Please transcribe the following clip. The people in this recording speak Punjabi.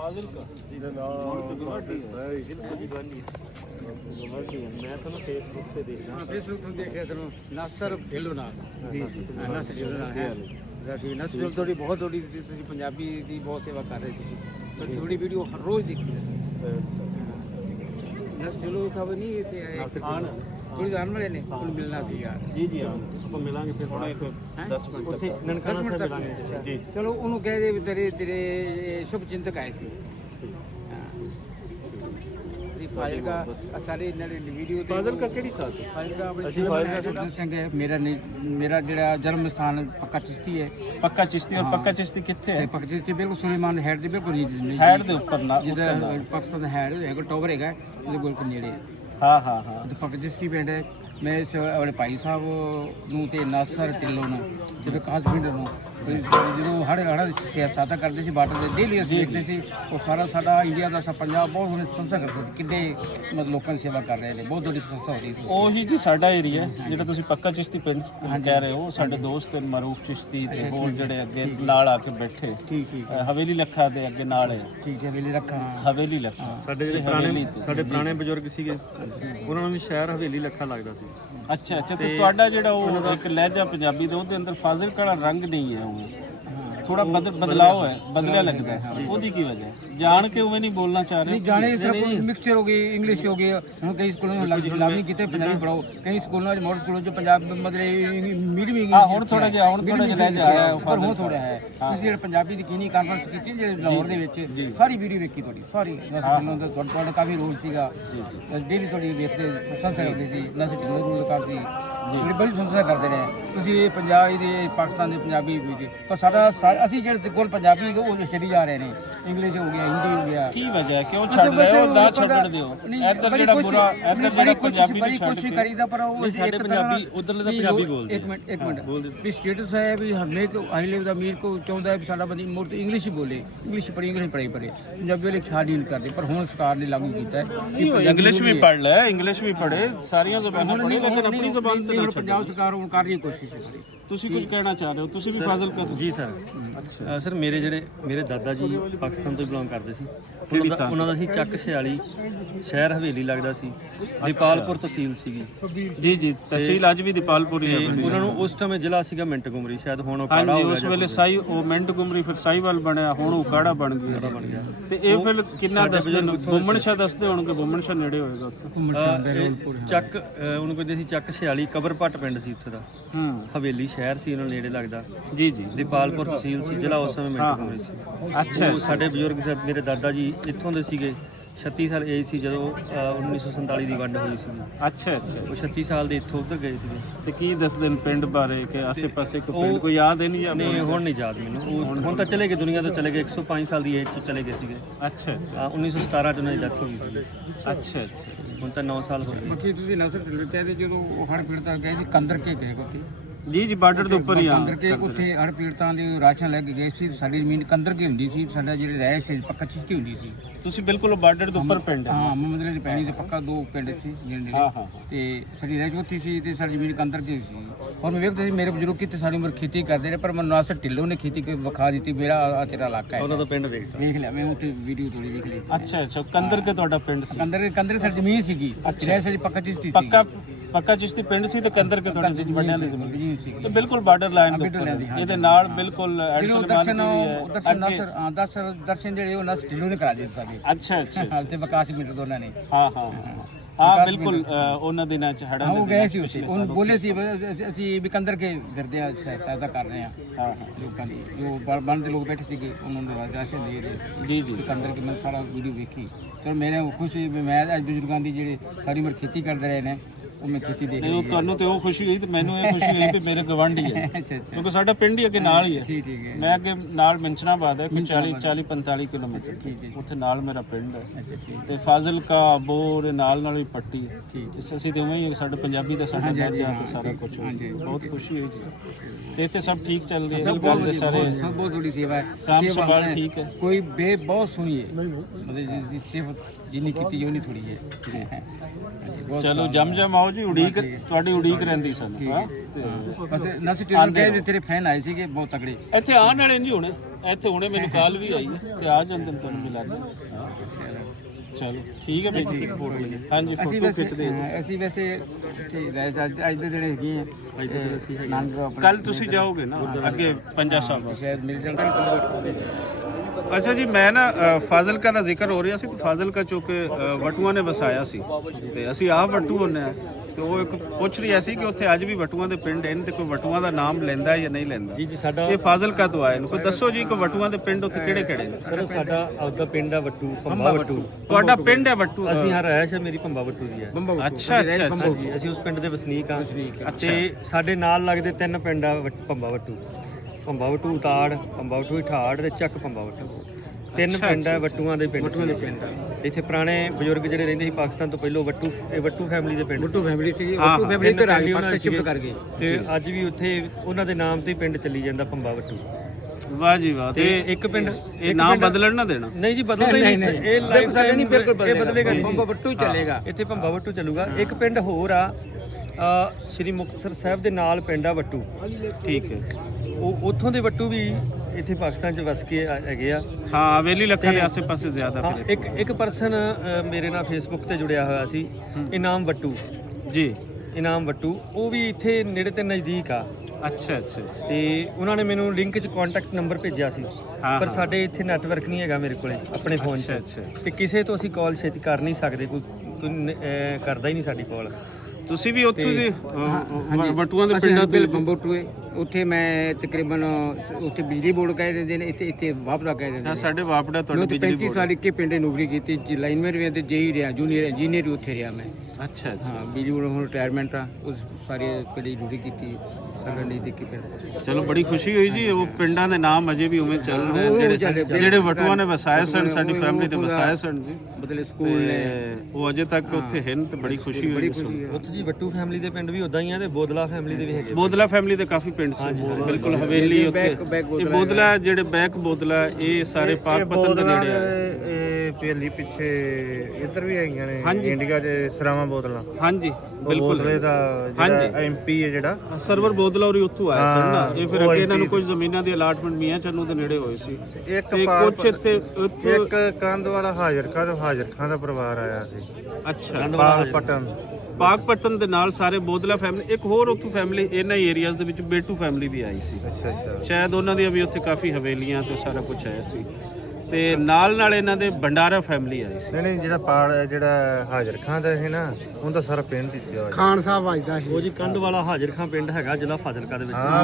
ਫਾਜ਼ਿਲਕਾ ਮੈਂ ਤੁਹਾਨੂੰ ਫੇਸਬੁੱਕ ਤੇ ਦੇਖਦਾ। ਫੇਸਬੁੱਕ ਤੋਂ ਦੇਖਿਆ ਤੈਨੂੰ ਨਾਸਰ ਢਿੱਲੋਂ ਨਾਲ ਜੀ ਨਾਸਰ ਢਿੱਲੋਂ ਨਾਲ ਹੈ ਜੀ ਨਾਸਰ ਢਿੱਲੋਂ ਤੁਹਾਡੀ ਬਹੁਤ ਤੁਸੀਂ ਪੰਜਾਬੀ ਦੀ ਬਹੁਤ ਸੇਵਾ ਕਰ ਰਹੇ ਤੁਸੀਂ ਤੁਹਾਡੀ ਵੀਡੀਓ ਹਰ ਰੋਜ਼ ਦੇਖੀ ਨਾਸਰ ਢਿੱਲੋਂ ਸਾਹਿਬ ਨਹੀਂ ਇੱਥੇ ਆਏ ਥੋੜੀ ਜਾਣ ਵਾਲੇ ਨੇ ਉਹਨੂੰ ਮਿਲਣਾ ਸੀ ਯਾਰ ਜੀ ਜੀ ਹਾਂ ਆਪਾਂ ਮਿਲਾਂਗੇ ਫਿਰ ਥੋੜਾ 10 ਮਿੰਟ ਉੱਥੇ ਨਨਕਾਣਾ ਸਾਹਿਬ ਮਿਲਾਂਗੇ ਜੀ। ਚਲੋ ਉਹਨੂੰ ਕਹਿ ਦੇ ਵੀ ਤੇਰੇ ਸ਼ੁਭ ਚਿੰਤਕ ਆਏ ਸੀ ਫਾਜ਼ਿਲਕਾ ਸਾਰੇ ਇਹਨਾਂ ਦੇ ਵੀਡੀਓ ਫਾਜ਼ਿਲਕਾ ਕਿਹੜੀ ਸਾਲ ਫਾਜ਼ਿਲਕਾ ਅਸੀਂ ਫਾਜ਼ਿਲਕਾ ਸਿੰਘ ਹੈ ਮੇਰਾ ਜਿਹੜਾ ਜਨਮ ਸਥਾਨ ਪੱਕਾ ਚਿਸ਼ਤੀ ਹੈ। ਪੱਕਾ ਚਿਸ਼ਤੀ ਔਰ ਪੱਕਾ ਚਿਸ਼ਤੀ ਕਿੱਥੇ ਹੈ? ਪੱਕਾ ਚਿਸ਼ਤੀ ਬਿਲਕੁਲ ਸੁਲੇਮਾਨ ਹੈਡ ਦੇ ਬਿਲਕੁਲ ਹੈਡ ਦੇ ਉੱਪਰ ਨਾ ਜਿਹਦਾ ਪਾਕਿਸਤਾਨ ਦਾ ਹੈਡ ਹੈਗਾ ਟੋਵਰ ਹੈਗਾ ਉਹਦੇ ਬਿਲਕੁਲ ਨੇੜੇ। ਹਾਂ ਹਾਂ ਹਾਂ ਪੱਕਾ ਚਿਸ਼ਤੀ ਪਿੰਡ ਹੈ। ਮੈਂ ਇਸ ਆਪਣੇ ਭਾਈ ਸਾਹਿਬ ਨੂੰ ਤੇ ਨਾਸਰ ਢਿੱਲੋਂ ਨੂੰ ਜਦੋਂ ਕਾਸਪਿੰਡ ਨੂੰ ਜਦੋਂ ਹੜ ਸਿਆਸਤਾਂ ਕਰਦੇ ਸੀ ਬਾਰਡਰ ਦੇ ਡੇਲੀ ਅਸੀਂ ਦੇਖਦੇ ਸੀ ਉਹ ਸਾਡਾ ਇੰਡੀਆ ਦਾ ਪੰਜਾਬ ਬਹੁਤ ਉਹਨੇ ਸੰਸਥਾ ਕਰਦੇ ਸੀ ਕਿੰਨੇ ਮਤਲਬ ਲੋਕਾਂ ਦੀ ਸੇਵਾ ਕਰ ਰਹੇ ਨੇ ਬਹੁਤ ਵੱਡੀ ਸੰਸਥਾ ਹੋ ਰਹੀ ਸੀ। ਉਹੀ ਜੀ ਸਾਡਾ ਏਰੀਆ ਜਿਹੜਾ ਤੁਸੀਂ ਪੱਕਾ ਚਿਸ਼ਤੀ ਪਿੰਡ ਕਹਿ ਰਹੇ ਹੋ ਸਾਡੇ ਦੋਸਤ ਮਰੂਫ ਚਿਸ਼ਤੀ ਤੇ ਹੋਰ ਜਿਹੜੇ ਅੱਗੇ ਨਾਲ ਆ ਕੇ ਬੈਠੇ ਠੀਕ ਹਵੇਲੀ ਲੱਖਾ ਦੇ ਅੱਗੇ ਨਾਲ ਹੈ। ਠੀਕ ਹੈ ਹਵੇਲੀ ਲੱਖਾ ਹਵੇਲੀ ਲੱਖਾ ਸਾਡੇ ਜਿਹੜੇ ਪੁਰਾਣੇ ਬਜ਼ੁਰਗ ਸੀਗੇ ਉਹਨਾਂ ਨੂੰ ਵੀ ਸ਼ਹਿਰ ਹਵੇਲੀ ਲੱਖਾ ਲੱਗਦਾ ਸੀ। ਅੱਛਾ ਅੱਛਾ ਤੇ ਤੁਹਾਡਾ ਜਿਹੜਾ ਉਹ ਇੱਕ ਲਹਿਜਾ ਪੰਜਾਬੀ ਦਾ ਉਹਦੇ ਅੰਦਰ ਫਾਜ਼ਿਲਕਾ ਵਾਲਾ ਰੰਗ ਨਹੀਂ ਹੈ ਉਹ ਥੋੜਾ ਬਦਲਾਅ ਹੈ ਬਦਲਿਆ ਲੱਗਦਾ ਹੈ ਉਹਦੀ ਕੀ ਵਜ੍ਹਾ ਹੈ? ਜਾਣ ਕੇ ਉਵੇਂ ਨਹੀਂ ਬੋਲਣਾ ਚਾਹ ਰਹੇ ਨਹੀਂ ਜਾਣੇ ਇਸ ਤਰ੍ਹਾਂ ਕੋਈ ਮਿਕਸਚਰ ਹੋ ਗਈ ਇੰਗਲਿਸ਼ ਹੋ ਗਈ ਹੁਣ ਕਈ ਸਕੂਲਾਂ ਨੂੰ ਲਾਜ਼ਮੀ ਕੀਤੇ ਪੰਜਾਬੀ ਪੜਾਓ ਕਈ ਸਕੂਲਾਂ 'ਚ ਮਾਡਲ ਸਕੂਲਾਂ 'ਚ ਪੰਜਾਬ ਮਤਲਬ ਮੀਡੀਅਮ ਹੁਣ ਥੋੜਾ ਜਿਹਾ ਲਹਿਜਾ ਆਇਆ ਪਰ ਹੁਣ ਥੋੜਾ ਹੈ ਤੁਸੀਂ ਜਿਹੜਾ ਪੰਜਾਬੀ ਦੀ ਕਿੰਨੀ ਕਾਨਫਰੰਸ ਕੀਤੀ ਜਿਹੜੇ ਲਾਹੌਰ ਦੇ ਵਿੱਚ ਸਾਰੀ ਵੀਡੀਓ ਵੇਖੀ ਤੁਹਾਡੀ ਸਾਰੀ ਤੁਹਾਡਾ ਕਾਫੀ ਰੋਲ ਸੀਗਾ ਡੇਲੀ ਤੁਹਾਡੀ ਵੇਖਦੇ ਸੰਸਥਾ ਕਰਦੇ ਸੀ ਨਸਲ ਢਿੱਲੋਂ ਰੋਲ ਕਰਦੀ ਬੜੀ ਸੰਸਥਾ ਕਰਦੇ ਰਹੇ ਤੁਸੀਂ ਪੰਜਾਬ ਦੇ ਪਾਕਿਸਤਾਨ ਦੇ ਪੰਜਾਬੀ ਵੀ ਪਰ ਸਾਡਾ ਅਸੀਂ ਜਿਹੜੇ ਕੋਲ ਪੰਜਾਬੀ ਉਹ ਛੱਡੀ ਜਾ ਰਹੇ ਨੇ ਇੰਗਲਿਸ਼ ਹੋ ਗਿਆ ਹਿੰਦੀ ਹੋ ਗਿਆ ਕੀ ਵਜ੍ਹਾ ਕਿਉਂ ਛੱਡ ਰਹੇ ਹੋ ਨਾ ਛੱਡਣ ਦਿਓ ਇੱਧਰ ਜਿਹੜਾ ਬੁਰਾ ਇੱਧਰ ਜਿਹੜਾ ਪੰਜਾਬੀ ਬੜੀ ਕੋਸ਼ਿਸ਼ ਕਰੀਦਾ ਪਰ ਉਹ ਸਾਡੇ ਪੰਜਾਬੀ ਉਧਰਲੇ ਦਾ ਪੰਜਾਬੀ ਬੋਲਦੇ ਇੱਕ ਮਿੰਟ ਵੀ ਸਟੇਟਸ ਹੈ ਵੀ ਹਮੇ ਕੋ ਹਾਈ ਲੈਵਲ ਦਾ ਅਮੀਰ ਕੋ ਚਾਹੁੰਦਾ ਹੈ ਵੀ ਸਾਡਾ ਬੰਦੀ ਮੁਰਤ ਇੰਗਲਿਸ਼ ਹੀ ਬੋਲੇ ਇੰਗਲਿਸ਼ ਪੜ੍ਹੀ ਪੜੇ ਪੰਜਾਬੀ ਵਾਲੇ ਖਿਆਲ ਨਹੀਂ ਕਰਦੇ ਪਰ ਹੁਣ ਸਰਕਾਰ ਨੇ ਲਾਗੂ ਕੀਤਾ ਹੈ ਇੰਗਲਿਸ਼ ਵੀ ਪੜ੍ਹ ਲੈ ਇੰਗਲਿਸ਼ ਵੀ ਪੜ੍ਹੇ ਸਾਰੀਆਂ ਜ਼ਬਾਨਾਂ ਪੜ੍ਹੇ ਲੇਕਿਨ ਆਪਣੀ ਜ਼ਬਾਨ ਤੇ ਹੁਣ ਪੰਜਾਬ ਸਰਕਾਰ ਹੁਣ ਕਰ ਰਹੀ ਕੋਸ਼ਿਸ਼ ਹੈ। ਤੁਸੀਂ ਕੁਝ ਕਹਿਣਾ ਚਾਹ ਰਹੇ ਹੋ ਤੁਸੀਂ ਵੀ ਫਾਜ਼ਿਲਕਾ ਤੋਂ? ਜੀ ਸਰ ਸਰ ਮੇਰੇ ਦਾਦਾ ਜੀ ਪਾਕਿਸਤਾਨ ਤੋਂ ਬਿਲੋਂਗ ਕਰਦੇ ਸੀ ਉਹਨਾਂ ਦਾ ਸੀ ਚੱਕ ਸਿਆਲੀ ਸ਼ਹਿਰ ਹਵੇਲੀ ਲੱਗਦਾ ਸੀ ਦੀਪਾਲਪੁਰ ਤਹਿਸੀਲ ਸੀਗੀ ਜੀ ਜੀ ਤਹਿਸੀਲ ਅੱਜ ਵੀ ਦੀਪਾਲਪੁਰ ਹੀ ਹੈ। ਉਹਨਾਂ ਨੂੰ ਉਸ ਟਾਈਮ ਜ਼ਿਲ੍ਹਾ ਸੀਗਾ ਮਿੰਟਗੁਮਰੀ ਸ਼ਾਇਦ ਹੁਣ ਉਹ ਕਾੜਾ ਹੋ ਗਿਆ ਉਸ ਵੇਲੇ ਸਾਈ ਉਹ ਮਿੰਟਗੁਮਰੀ ਫਿਰ ਸਾਈਵਾਲ ਬਣਿਆ ਹੁਣ ਉਹ ਕਾੜਾ ਬਣ ਗਿਆ ਤੇ ਇਹ ਫਿਰ ਕਿੰਨਾ ਦੱਸਦੇ ਨੇ ਬੁੰਮਣ ਸ਼ਾਹ ਦੱਸਦੇ ਹੋਣਗੇ ਬੁੰਮਣ ਸ਼ਾਹ ਨੇੜੇ ਹੋਏਗਾ ਉੱਥੇ ਚੱਕ ਉਹਨੂੰ ਕਹਿੰਦੇ ਸੀ ਚੱਕ ਸਿਆਲੀ ਕਬਰਪੱਟ ਪਿੰਡ ਸੀ ਉੱਥੇ ਦਾ ਹਵੇਲੀ ਸ਼ਹਿਰ ਸੀ ਉਹਨਾਂ ਨੇੜੇ ਲੱਗਦਾ ਜੀ ਜੀ ਦੀਪਾਲਪੁਰ ਤਹਿਸੀਲ ਸੀ ਜ਼ਿਲ੍ਹਾ ਉਸ ਸਮੇਂ ਮਿੰਟਗੁਮਰੀ ਸੀ। ਅੱਛਾ ਸਾਡੇ ਬਜ਼ੁਰਗ ਮੇਰੇ ਦਾਦਾ ਜੀ ਇੱਥੋਂ ਦੇ ਸੀਗੇ 36 ਸਾਲ ਏਜ ਸੀ ਜਦੋਂ 1947 ਦੀ ਵੰਡ ਹੋਈ ਸੀ। ਅੱਛਾ ਅੱਛਾ ਉਹ 36 ਸਾਲ ਦੇ ਇੱਥੋਂ ਉੱਧਰ ਗਏ ਸੀਗੇ ਤੇ ਕੀ ਦੱਸਦੇ ਨੇ ਪਿੰਡ ਬਾਰੇ ਕਿ ਆਸੇ-ਪਾਸੇ ਕੋਈ ਪਿੰਡ ਕੋਈ ਯਾਦ ਨਹੀਂ ਜਾਂ ਨਹੀਂ ਹੁਣ ਨਹੀਂ ਯਾਦ ਮੈਨੂੰ ਹੁਣ ਤਾਂ ਚਲੇ ਗਏ ਦੁਨੀਆ ਤੋਂ ਚਲੇ ਗਏ 105 ਸਾਲ ਦੀ ਏਜ 'ਚ ਚਲੇ ਗਏ ਸੀਗੇ। ਅੱਛਾ ਅੱਛਾ 1917 'ਚ ਉਹਨਾਂ ਦੀ ਡੈਥ ਹੋ ਗਈ ਸੀ। ਅੱਛਾ ਅੱਛਾ ਹੁਣ ਤਾਂ 9 ਸਾਲ ਹੋ ਗਏ। ਬਾਕੀ ਤੁਸੀਂ ਨਸਰ ਢਿੱਲੋਂ ਕਹਿੰਦੇ ਜਦੋਂ ਉਹ ਹੜ ਪੀੜਤਾਂ ਗਏ ਸੀ ਕੰਦਰ ਕੇ ਗਏ ਉੱਥੇ ਜੀ ਜੀ ਬਾਰਡਰ ਦੇ ਉੱਪਰ ਹੀ ਆ ਕੰਦਰ ਕੇ ਉੱਥੇ ਹੜ ਪੀੜਤਾਂ ਦੀ ਰਾਸ਼ਨ ਲੈ ਕੇ ਗਏ ਸੀ ਸਾਡੀ ਜ਼ਮੀਨ ਕੰਦਰ ਕੇ ਹੁੰਦੀ ਸੀ ਸਾਡਾ ਜਿਹੜੇ ਰਹਿਸ਼ ਸੀ ਪੱਕਾ ਚਿਸ਼ਤੀ ਹੁੰਦੀ ਸੀ। ਤੁਸੀਂ ਬਿਲਕੁਲ ਬਾਰਡਰ ਦੇ ਉੱਪਰ ਪਿੰਡ ਹੈ। ਹਾਂ ਮਤਲਬ ਦੀ ਪੈਣੀ ਤੇ ਪੱਕਾ ਦੋ ਪਿੰਡ ਸੀ ਜਿਹੜੇ ਤੇ ਸਾਡੀ ਰਹਿਸ਼ ਉੱਥੇ ਸੀ ਤੇ ਸਾਡੀ ਜ਼ਮੀਨ ਕੰਦਰ ਕੇ ਸੀ ਔਰ ਮੈਂ ਵੇਖਦਾ ਸੀ ਮੇਰੇ ਬਜ਼ੁਰਗ ਕਿਤੇ ਸਾਰੀ ਉਮਰ ਖੇਤੀ ਕਰਦੇ ਰਹੇ ਪਰ ਮੈਨੂੰ ਨਾਸਰ ਢਿੱਲੋਂ ਨੇ ਖੇਤੀ ਵਿਖਾ ਦਿੱਤੀ ਮੇਰਾ ਤੇਰਾ ਇਲਾਕਾ ਹੈ ਉਹਨਾਂ ਦਾ ਪਿੰਡ ਵੇਖ ਲਿਆ ਮੈਂ ਉੱਥੇ ਵੀਡੀਓ ਥੋੜੀ ਵੇਖ ਲਈ। ਅੱਛਾ ਅੱਛਾ ਕੰਦਰ ਕੇ ਤੁਹਾਡਾ ਪਿੰਡ ਸੀ? ਕੰਦਰ ਸਾਡੀ ਜ਼ਮੀਨ ਸੀਗੀ ਰਹਿਸ਼ ਸਾਡੀ ਪੱਕਾ ਚਿਸ਼ਤੀ ਸੀ ਪੱਕਾ ਚਿਸ਼ਤੀ ਪਿੰਡ ਸੀ ਤੇ ਕੰਦਰ ਕੇ ਤੁਹਾਡੀ ਵੱਡਿਆਂ ਦੀ ਜ਼ਮੀਨ ਸੀ ਤੇ ਬਿਲਕੁਲ ਬਾਰਡਰ ਲਾਈਨ ਦੇ ਉੱਪਰ ਇਹਦੇ ਨਾਲ ਬਿਲਕੁਲ ਦਰਸ਼ਨ ਜਿਹੜੇ ਉਹ ਨਸਰ ਢਿੱਲੋਂ ਨੇ ਕਰਾ ਦਿੱਤੇ ਸਾਡੇ। ਅੱਛਾ ਅੱਛਾ ਤੇ ਵਿਕਾਸ ਮਿੰਟ ਦੋਨਾਂ ਨੇ ਹਾਂ ਬਿਲਕੁਲ ਉਹਨਾਂ ਦਿਨਾਂ ਚ ਹੜਾਂ ਉਹ ਗਏ ਸੀ ਉੱਥੇ ਉਹ ਬੋਲੇ ਸੀ ਅਸੀਂ ਵੀ ਕੰਦਰ ਕੇ ਕਰਦੇ ਆ ਸਹਾਇਤਾ ਕਰ ਰਹੇ ਆ ਲੋਕਾਂ ਦੀ ਜੋ ਬੰਦ ਦੇ ਲੋਕ ਬੈਠੇ ਸੀਗੇ ਉਹਨਾਂ ਨੂੰ ਰਾਸ਼ਨ ਦੇ ਰਹੇ ਜੀ ਜੀ ਕੰਦਰ ਕੇ ਮੈਂ ਸਾਰਾ ਵੀਡੀਓ ਵੇਖੀ ਚਲੋ ਮੇਰੇ ਖੁਸ਼ੀ ਮੈਂ ਅੱਜ ਬਜ਼ੁਰਗਾਂ ਦੀ ਜਿਹੜੇ ਸਾਰੀ ਉਮਰ ਖੇਤੀ ਕਰਦੇ ਰਹੇ ਨੇ ਉਹ ਮੈਂ ਖੇਤੀ ਦੇਖ ਰਹੀ ਤੁਹਾਨੂੰ ਤੇ ਉਹ ਖੁਸ਼ੀ ਹੋਈ ਤੇ ਮੈਨੂੰ ਇਹ ਖੁਸ਼ੀ ਹੋਈ ਕਿ ਮੇਰੇ ਗਵਾਂਢੀ ਹੈ ਕਿਉਂਕਿ ਸਾਡਾ ਪਿੰਡ ਹੀ ਅੱਗੇ ਨਾਲ ਹੀ ਹੈ। ਠੀਕ ਹੈ ਮੈਂ ਅੱਗੇ ਨਾਲ ਮਿੰਚਨਾਬਾਦ ਹੈ ਕਿ 40-45 ਕਿਲੋਮੀਟਰ ਠੀਕ ਹੈ ਉੱਥੇ ਨਾਲ ਮੇਰਾ ਪਿੰਡ ਹੈ ਤੇ ਫਾਜ਼ਿਲਕਾ ਬੋਰ ਨਾਲ ਹੀ ਪੱਟੀ ਹੈ ਠੀਕ ਅਸੀਂ ਤੇ ਉਵੇਂ ਹੀ ਸਾਡੇ ਪੰਜਾਬੀ ਦਾ ਸਾਡਾ ਲਹਿਜਾ ਤੇ ਸਾਰਾ ਕੁਝ ਬਹੁਤ ਖੁਸ਼ੀ ਹੋਈ ਜੀ ਤੇ ਇੱਥੇ ਸਭ ਠੀਕ ਚੱਲ ਰਿਹਾ ਗੱਲ ਦੇ ਸਾਰੇ ਬਹੁਤ ਬੜੀ ਸੇਵਾ ਹੈ ਸਾਂਭ ਸੰਭਾਲ ਠੀਕ ਹੈ ਕੋਈ ਬਹੁਤ ਸੁਣੀ ਹੈ ਮਤਲਬ ਸਿਰਫ ਜਿੰਨੀ ਕੀਤੀ ਉਨੀ ਥੋੜੀ ਹੈ। ਚਲੋ ਜਮ ਆਓ ਜੀ, ਉਡੀਕ ਤੁਹਾਡੀ ਉਡੀਕ ਰਹਿੰਦੀ ਸਾਨੂੰ। ਹਾਂ ਬਸ ਨਸੀ ਟੇਲਰ ਕਹਿੰਦੇ ਤੇਰੇ ਫੈਨ ਆਏ ਸੀਗੇ ਬਹੁਤ ਤਕੜੇ। ਇੱਥੇ ਆਉਣ ਵਾਲੇ ਨਹੀਂ ਹੁਣੇ, ਇੱਥੇ ਹੁਣੇ ਮੈਨੂੰ ਕਾਲ ਵੀ ਆਈ ਹੈ ਤੇ ਆ ਜਾਂਦੇ ਤੁਹਾਨੂੰ ਮਿਲਾ ਦੇ। ਚਲੋ ਠੀਕ ਹੈ ਬਈ, ਫੋਟੋ ਲਈ। ਹਾਂਜੀ ਫੋਟੋ ਖਿੱਚਦੇ ਅਸੀਂ ਵੈਸੇ ਅੱਜ ਦੇ ਦਿਨ ਹੈਗੇ ਆ, ਕੱਲ ਤੁਸੀਂ ਜਾਓਗੇ ਨਾ ਅੱਗੇ ਪੰਜਾ ਸਾਹਿਬ ਸ਼ਾਇਦ ਮਿਲ ਜਾਣ। ਅੱਛਾ ਜੀ, ਮੈਂ ਨਾ ਫਾਜ਼ਿਲਕਾ ਦਾ ਜ਼ਿਕਰ ਹੋ ਰਿਹਾ ਸੀ ਤੇ ਫਾਜ਼ਿਲਕਾ ਚੋਂ ਵਟੂਆਂ ਨੇ ਵਸਾਇਆ ਸੀ ਤੇ ਅਸੀਂ ਆਪ ਵਟੂ ਹੁੰਨੇ ਆ ਤੇ ਉਹ ਇੱਕ ਪੁੱਛ ਰਿਹਾ ਸੀ ਕਿ ਉੱਥੇ ਅੱਜ ਵੀ ਵਟੂਆਂ ਦੇ ਪਿੰਡ ਹਨ ਤੇ ਕੋਈ ਵਟੂਆਂ ਦਾ ਨਾਮ ਲੈਂਦਾ ਜਾਂ ਨਹੀਂ ਲੈਂਦਾ। ਜੀ ਸਾਡਾ ਇਹ ਫਾਜ਼ਿਲਕਾ ਤੋਂ ਆਏ ਨੇ, ਕੋਈ ਦੱਸੋ ਜੀ ਕਿ ਵਟੂਆਂ ਦੇ ਪਿੰਡ ਉੱਥੇ ਕਿਹੜੇ ਕਿਹੜੇ ਨੇ? ਸਰ ਸਾਡਾ ਆਪਦਾ ਪਿੰਡ ਆ ਵੱਟੂ, ਭੰਬਾ ਵੱਟੂ। ਤੁਹਾਡਾ ਪਿੰਡ ਹੈ ਵਟੂ? ਅਸੀਂ ਹਾਂ ਰਹਿਸ਼ ਮੇਰੀ ਭੰਬਾ ਵੱਟੂ ਦੀ ਹੈ। ਅੱਛਾ ਅੱਛਾ ਅੱਛਾ ਜੀ, ਅਸੀਂ ਉਸ ਪਿੰਡ ਦੇ ਵਸਨੀਕ ਆ ਤੇ ਸਾਡੇ ਨਾਲ ਲੱਗਦੇ 3 ਪਿੰਡ ਆ ਭੰਬਾ ਵੱਟੂ, ਭੰਬਾ ਵੱਟੂ ਉਤਾੜ, ਭੰਬਾ ਵੱਟੂ ਇਠਾੜ ਤੇ ਚੱਕ ਭੰਬਾ ਵੱਟੂ। 3 ਪਿੰਡ ਆ ਵਟੂਆਂ ਦੇ ਪਿੰਡ। ਇੱਥੇ ਪੁਰਾਣੇ ਬਜ਼ੁਰਗ ਜਿਹੜੇ ਰਹਿੰਦੇ ਸੀ ਪਾਕਿਸਤਾਨ ਤੋਂ ਪਹਿਲਾਂ ਵਟੂ, ਇਹ ਵਟੂ ਫੈਮਿਲੀ ਦੇ ਪਿੰਡ। ਵਟੂ ਫੈਮਿਲੀ ਸੀ, ਵਟੂ ਫੈਮਿਲੀ ਤੋਂ ਰਾਜ ਪਾਸੇ ਸ਼ਿਫਟ ਕਰ ਗਏ ਤੇ ਅੱਜ ਵੀ ਉੱਥੇ ਉਹਨਾਂ ਦੇ ਨਾਮ ਤੇ ਹੀ ਪਿੰਡ ਚੱਲੀ ਜਾਂਦਾ ਭੰਬਾ ਵੱਟੂ। ਵਾਹ ਜੀ ਵਾਹ। ਤੇ ਇੱਕ ਪਿੰਡ ਇਹ ਨਾਮ ਬਦਲਣ ਨਾ ਦੇਣਾ? ਨਹੀਂ ਜੀ ਬਦਲਦਾ ਹੀ ਨਹੀਂ, ਇਹ ਲਾਈਫ ਸਾਡੇ ਨਹੀਂ ਬਿਲਕੁਲ ਬਦਲੇਗਾ। ਭੰਬਾ ਵੱਟੂ ਚੱਲੇਗਾ, ਇੱਥੇ ਭੰਬਾ ਵੱਟੂ ਚੱਲੂਗਾ। ਇੱਕ ਪਿੰਡ ਹੋਰ ਆ ਸ਼੍ਰੀ ਮੁਕਤਸਰ ਸਾਹਿਬ ਦੇ ਨਾਲ ਪਿੰਡ ਆ ਵੱਟੂ। ਠੀਕ ਹੈ, ਉਹ ਉੱਥੋਂ ਦੇ ਵੱਟੂ ਵੀ ਇੱਥੇ ਪਾਕਿਸਤਾਨ 'ਚ ਵਸ ਕੇ ਹੈਗੇ ਆ। ਹਾਂ ਹਵੇਲੀ ਲੱਖਾਂ ਦੇ ਆਸੇ-ਪਾਸੇ ਜ਼ਿਆਦਾ। ਹਾਂ, ਇੱਕ ਪਰਸਨ ਮੇਰੇ ਨਾਲ ਫੇਸਬੁੱਕ ਤੇ ਜੁੜਿਆ ਹੋਇਆ ਸੀ, ਇਨਾਮ ਵੱਟੂ ਜੀ। ਇਨਾਮ ਵੱਟੂ ਉਹ ਵੀ ਇੱਥੇ ਨੇੜੇ ਤੇ ਨਜ਼ਦੀਕ ਆ। ਅੱਛਾ ਅੱਛਾ ਤੇ ਉਹਨਾਂ ਨੇ ਮੈਨੂੰ ਲਿੰਕ 'ਚ ਕੰਟੈਕਟ ਨੰਬਰ ਭੇਜਿਆ ਸੀ, ਪਰ ਸਾਡੇ ਇੱਥੇ ਨੈਟਵਰਕ ਨਹੀਂ ਹੈਗਾ ਮੇਰੇ ਕੋਲੇ ਆਪਣੇ ਫੋਨ 'ਚ। ਤੇ ਕਿਸੇ ਤੋਂ ਅਸੀਂ ਕਾਲ ਛੇਤੀ ਕਰ ਨਹੀਂ ਸਕਦੇ, ਕੋਈ ਕਰਦਾ ਹੀ ਨਹੀਂ ਸਾਡੀ ਕਾਲ। ਤੁਸੀਂ ਵੀ ਉੱਥੋਂ ਦੇ ਵਟੂਆਂ ਦੇ ਪਿੰਡਾਂ ਤੋਂ? ਬੰਬੋਟੂ ਉੱਥੇ ਮੈਂ ਤਕਰੀਬਨ ਉੱਥੇ ਬਿਜਲੀ ਬੋਰਡ ਕਹਿ ਦਿੰਦੇ ਨੇ, ਇੱਥੇ ਵਾਪੜਾ ਕਹਿ ਦਿੰਦੇ ਨੇ। ਸਾਡੇ ਵਾਪੜਾ ਤੁਹਾਡੇ ਬਿਜਲੀ ਬੋਰਡ। 35 ਸਾਲ ਇੱਕੇ ਪਿੰਡੇ ਨੌਕਰੀ ਕੀਤੀ, ਲਾਈਨਮੈਨ ਵੀ ਤੇ ਜੇਈ ਰਿਹਾ, ਜੂਨੀਅਰ ਇੰਜੀਨੀਅਰ ਵੀ ਉੱਥੇ ਰਿਹਾ ਮੈਂ। ਅੱਛਾ ਅੱਛਾ। ਹਾਂ ਬਿਜਲੀ ਬੋਰਡ ਹੁਣ ਰਿਟਾਇਰਮੈਂਟ ਆ, ਉਸ ਸਾਰੇ ਪਿੰਡੇ ਡਿਊਟੀ ਕੀਤੀ ਸਾਡਾ ਨਜ਼ਦੀਕੀ ਪਿੰਡ। ਚਲੋ ਬੜੀ ਖੁਸ਼ੀ ਹੋਈ ਜੀ। ਉਹ ਪਿੰਡਾਂ ਦੇ ਨਾਮ ਅਜੇ ਵੀ ਉਵੇਂ ਚੱਲ ਰਹੇ, ਜਿਹੜੇ ਵਟੂਆਂ ਨੇ ਵਸਾਏ ਸਨ, ਸਾਡੀ ਫੈਮਿਲੀ ਦੇ ਵਸਾਏ ਸਨ ਜੀ। ਮਤਲਬ ਸਕੂਲ ਨੇ ਉਹ ਅਜੇ ਤੱਕ ਉੱਥੇ ਹਨ ਤੇ ਬੜੀ ਖੁਸ਼ੀ ਹੋਈ। ਉੱਥੇ ਜੀ ਵੱਟੂ ਫੈਮਿਲੀ ਦੇ ਪਿੰਡ ਵੀ ਉਦਾਂ ਹੀ ਆ ਤੇ ਬੋਦਲਾ ਫੈਮਿਲੀ ਦੇ ਵੀ ਹੈਗੇ। ਬੋਦਲਾ ਫੈਮਿਲੀ ਦੇ ਕਾਫੀ ਪਿੰਡ ਸੀ ਬਿਲਕੁਲ ਹਵੇਲੀ ਉੱਥੇ। ਇਹ ਬੋਦਲਾ ਜਿਹੜੇ ਬੈਕ ਬੋਦਲਾ ਇਹ ਸਾਰੇ ਪਾਕਪਤਨ ਦੇ ਨੇੜੇ ਆ। ਇਹ ਪੇਲੀ ਪਿੱਛੇ ਇੱਧਰ ਵੀ ਹੈਗੀਆਂ ਨੇ ਇੰਡੀਆ 'ਚ ਸਰਾਵਾਂ ਬੋਤਲਾਂ। ਹਾਂਜੀ ਬਿਲਕੁਲ। ਬੋਦਲੇ ਦਾ ਜਿਹੜਾ ਐਮਪੀ ਹੈ ਜਿਹੜਾ ਸਰਵਰ ਬੋਦਲਾ ਔਰ ਉੱਥੋਂ ਆਇਆ ਸਨ ਨਾ। ਇਹ ਫਿਰ ਅੱਗੇ ਇਹਨਾਂ ਨੂੰ ਕੁਝ ਜ਼ਮੀਨਾਂ ਦੀ ਅਲਾਟਮੈਂਟ ਮੀਆਂ ਚੰਨੂ ਦੇ ਨੇੜੇ ਹੋਏ ਸੀ। ਇੱਕ ਕੁਝ ਇੱਥੇ ਇੱਕ ਕੰਧ ਵਾਲਾ ਹਾਜ਼ਰ ਖਾਂ ਦਾ ਪਰਿਵਾਰ ਆਇਆ ਸੀ। ਅੱਛਾ ਪਾਕਪਟਨ ਦੇ ਨਾਲ ਸਾਰੇ ਬੋਦਲਾ ਫੈਮਿਲੀ। ਇੱਕ ਹੋਰ ਉੱਥੋਂ ਫੈਮਿਲੀ ਇਹਨਾਂ ਹੀ ਏਰੀਆਜ਼ ਦੇ ਵਿੱਚ ਬੇਟੂ ਫੈਮਿਲੀ ਵੀ ਆਈ ਸੀ। ਅੱਛਾ ਸ਼ਾਇਦ ਉਹਨਾਂ ਦੀਆਂ ਵੀ ਉੱਥੇ ਕਾਫੀ ਹਵੇਲੀਆਂ ਤੇ ਸਾਰਾ ਕੁਝ ਆਇਆ ਸੀ। ਤੇ ਨਾਲ ਇਹਨਾਂ ਦੇ ਭੰਡਾਰਾ ਫੈਮਿਲੀ ਆਈ ਸੀ। ਨਹੀਂ ਜਿਹੜਾ ਹਾਜ਼ਰ ਖਾਂ ਦਾ ਹੈ ਨਾ, ਉਹਦਾ ਸਾਰਾ ਪਿੰਡ ਹੀ ਸੀ। ਖਾਨ ਸਾਹਿਬ ਵੱਜਦਾ ਸੀ ਉਹ ਜੀ ਕੰਧ ਵਾਲਾ ਹਾਜ਼ਰ ਖਾਂ ਪਿੰਡ ਹੈਗਾ ਜ਼ਿਲ੍ਹਾ ਫਾਜ਼ਿਲਕਾ ਦੇ ਵਿੱਚ।